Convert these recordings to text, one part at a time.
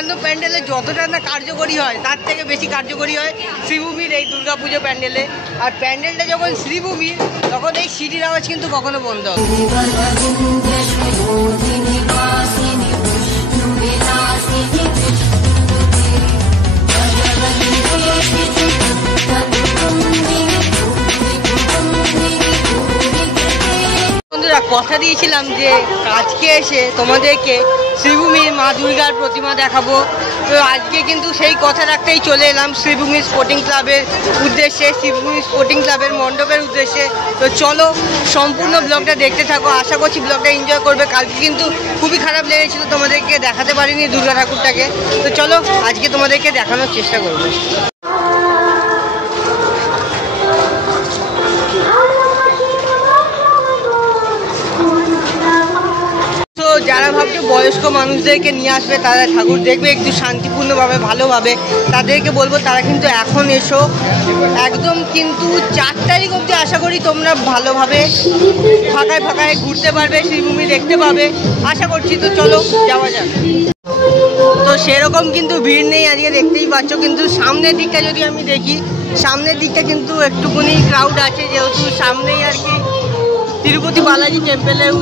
অন্যান্য প্যান্ডেলে যতটা না কার্যকরী হয় তার থেকে বেশি কার্যকরী হয় শ্রীভূমির এই দুর্গাপুজো প্যান্ডেলে। আর প্যান্ডেলটা যখন শ্রীভূমির তখন এই সিটির আওয়াজ কিন্তু কখনো বন্ধ হবে বন্ধুরা। কথা দিয়েছিলাম যে আজকে এসে তোমাদেরকে শ্রীভূমির মা দুর্গার প্রতিমা দেখাবো, তো আজকে কিন্তু সেই কথা রাখতেই চলে এলাম শ্রীভূমি স্পোর্টিং ক্লাবের উদ্দেশ্যে, শ্রীভূমি স্পোর্টিং ক্লাবের মণ্ডপের উদ্দেশ্যে। তো চলো সম্পূর্ণ ব্লগটা দেখতে থাকো, আশা করছি ব্লগটা এনজয় করবে। কালকে কিন্তু খুবই খারাপ লেগেছিল, তোমাদেরকে দেখাতে পারিনি দুর্গা ঠাকুরটাকে। তো চলো আজকে তোমাদেরকে দেখানোর চেষ্টা করবো। যারা ভাবছে বয়স্ক মানুষদেরকে নিয়ে আসবে, তারা ঠাকুর দেখবে একটু শান্তিপূর্ণভাবে ভালোভাবে, তাদেরকে বলবো তারা কিন্তু এখন এসো একদম কিন্তু 4 তারিখ অবধি আশা করি তোমরা ভালোভাবে ফাঁকায় ফাঁকায় ঘুরতে পারবে, শ্রীভূমি দেখতে পাবে আশা করছি। তো চলো যাওয়া যাক। তো সেরকম কিন্তু ভিড় নেই আজকে, দেখতেই পাচ্ছ। কিন্তু সামনের দিকটা যদি আমি দেখি, সামনের দিকটা কিন্তু একটুখানি ক্রাউড আছে, যেহেতু সামনেই আর কি তিরুপতি বালাজি টেম্পেলের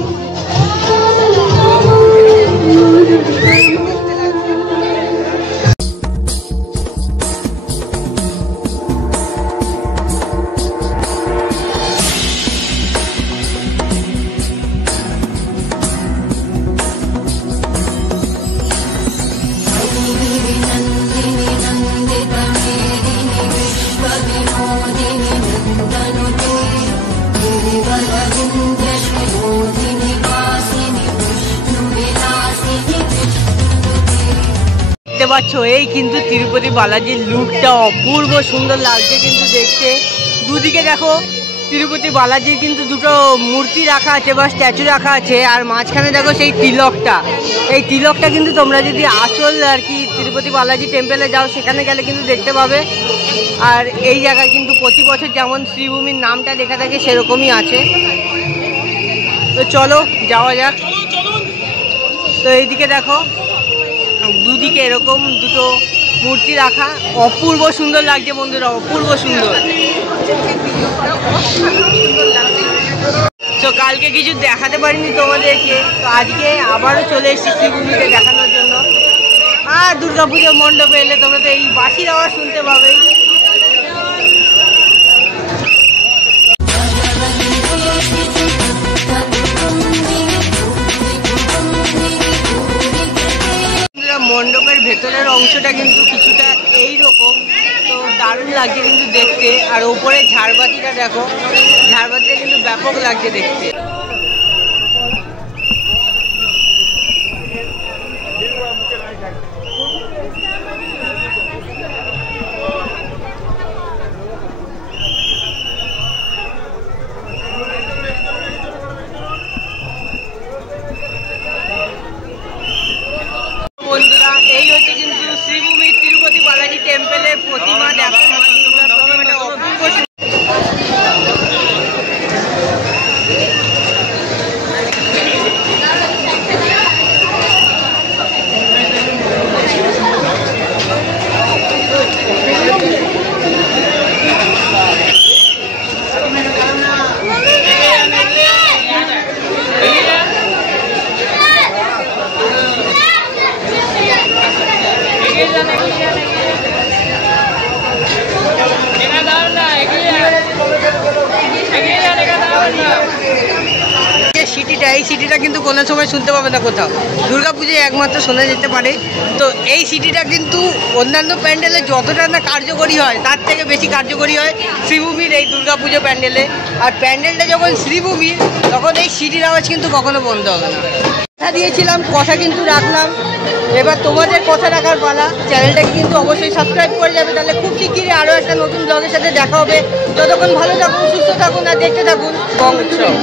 পাচ্ছ। এই কিন্তু তিরুপতি বালাজির লুকটা অপূর্ব সুন্দর লাগছে কিন্তু দেখতে। দুদিকে দেখো তিরুপতি বালাজির কিন্তু দুটো মূর্তি রাখা আছে বা স্ট্যাচু রাখা আছে, আর মাঝখানে দেখো সেই তিলকটা। এই তিলকটা কিন্তু তোমরা যদি আসল আর কি তিরুপতি বালাজি টেম্পেলে যাও সেখানে গেলে কিন্তু দেখতে পাবে। আর এই জায়গায় কিন্তু প্রতি বছর যেমন শ্রীভূমির নামটা লেখা থাকে সেরকমই আছে। তো চলো যাওয়া যাক। তো এইদিকে দেখো দুদিকে এরকম দুটো মূর্তি রাখা, অপূর্ব সুন্দর লাগছে বন্ধুরা, অপূর্ব সুন্দর। তো কালকে কিছু দেখাতে পারিনি তোমাদেরকে, তো আজকে আবারও চলে এসেছি শ্রীভূমিতে দেখানোর জন্য। আর দুর্গাপুজোর মণ্ডপে এলে তোমরা তো এই বাঁশির আওয়াজ শুনতে পাবে। মণ্ডপের ভেতরের অংশটা কিন্তু কিছুটা এইরকম, তো দারুণ লাগছে কিন্তু দেখতে। আর ওপরে ঝাড়বাতিটা দেখো, ঝাড়বাতিটা কিন্তু ব্যাপক লাগছে দেখতে। বন্ধুরা এই হচ্ছে কিন্তু শ্রীভূমি তিরুপতি বালাজি টেম্পেলের প্রতিমা। দেখো প্রতিমাটা অপূর্ব সিটিটা, এই সিটিটা কিন্তু কোনো সময় শুনতে পাবে না কোথাও, দুর্গাপুজোয় একমাত্র শোনা যেতে পারে। তো এই সিটিটা কিন্তু অন্যান্য প্যান্ডেলে যতটা না কার্যকরী হয় তার থেকে বেশি কার্যকরী হয় শ্রীভূমির এই দুর্গাপুজো প্যান্ডেলে। আর প্যান্ডেলটা যখন শ্রীভূমির তখন এই সিটির আওয়াজ কিন্তু কখনো বন্ধ হবে না। কথা দিয়েছিলাম, কথা কিন্তু রাখলাম। এবার তোমাদের কথা রাখার পালা। চ্যানেলটাকে কিন্তু অবশ্যই সাবস্ক্রাইব করে যাবে, তাহলে খুব শিগগিরই আরও একটা নতুন ব্লগের সাথে দেখা হবে। ততক্ষণ ভালো থাকুন, সুস্থ থাকুন আর দেখতে থাকুন বং উৎসব।